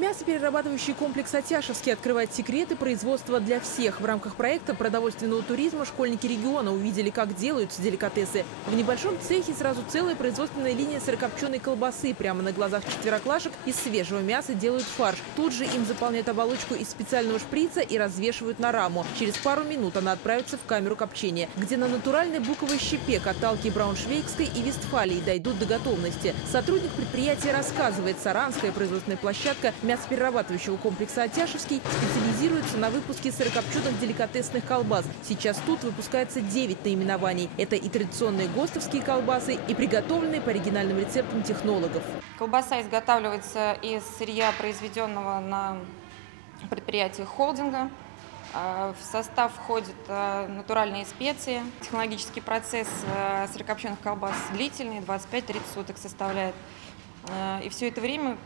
Мясоперерабатывающий комплекс «Атяшевский» открывает секреты производства для всех. В рамках проекта продовольственного туризма школьники региона увидели, как делаются деликатесы. В небольшом цехе сразу целая производственная линия сырокопченой колбасы. Прямо на глазах четвероклашек из свежего мяса делают фарш. Тут же им заполняют оболочку из специального шприца и развешивают на раму. Через пару минут она отправится в камеру копчения, где на натуральной буковой щепе каталки Брауншвейгской и Вестфалии дойдут до готовности. Сотрудник предприятия рассказывает, саранская производственная площадка мясоперерабатывающего комплекса «Атяшевский» специализируется на выпуске сырокопченых деликатесных колбас. Сейчас тут выпускается 9 наименований. Это и традиционные ГОСТовские колбасы, и приготовленные по оригинальным рецептам технологов. Колбаса изготавливается из сырья, произведенного на предприятии холдинга. В состав входят натуральные специи. Технологический процесс сырокопченых колбас длительный, 25-30 суток составляет. И все это время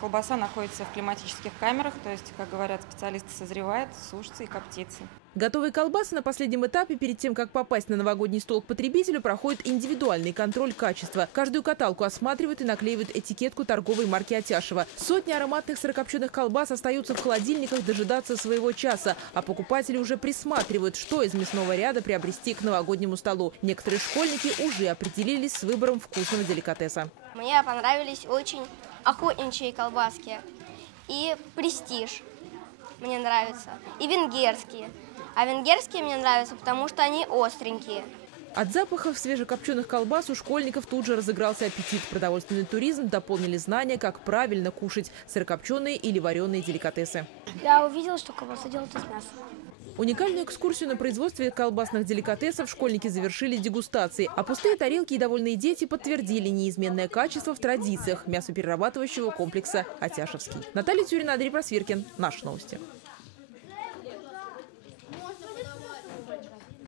колбаса находится в климатических камерах, то есть, как говорят специалисты, созревает, сушится и коптится. Готовые колбасы на последнем этапе, перед тем, как попасть на новогодний стол к потребителю, проходит индивидуальный контроль качества. Каждую каталку осматривают и наклеивают этикетку торговой марки «Атяшево». Сотни ароматных сырокопченых колбас остаются в холодильниках дожидаться своего часа, а покупатели уже присматривают, что из мясного ряда приобрести к новогоднему столу. Некоторые школьники уже определились с выбором вкусного деликатеса. Мне понравились очень охотничьи колбаски и престиж. Мне нравится. И венгерские. А венгерские мне нравятся, потому что они остренькие. От запахов свежекопченых колбас у школьников тут же разыгрался аппетит. Продовольственный туризм дополнили знания, как правильно кушать сырокопченые или вареные деликатесы. Я увидела, что колбаса делают из мяса. Уникальную экскурсию на производстве колбасных деликатесов школьники завершили дегустацией. А пустые тарелки и довольные дети подтвердили неизменное качество в традициях мясоперерабатывающего комплекса «Атяшевский». Наталья Тюрина, Андрей Просвиркин. Наши новости.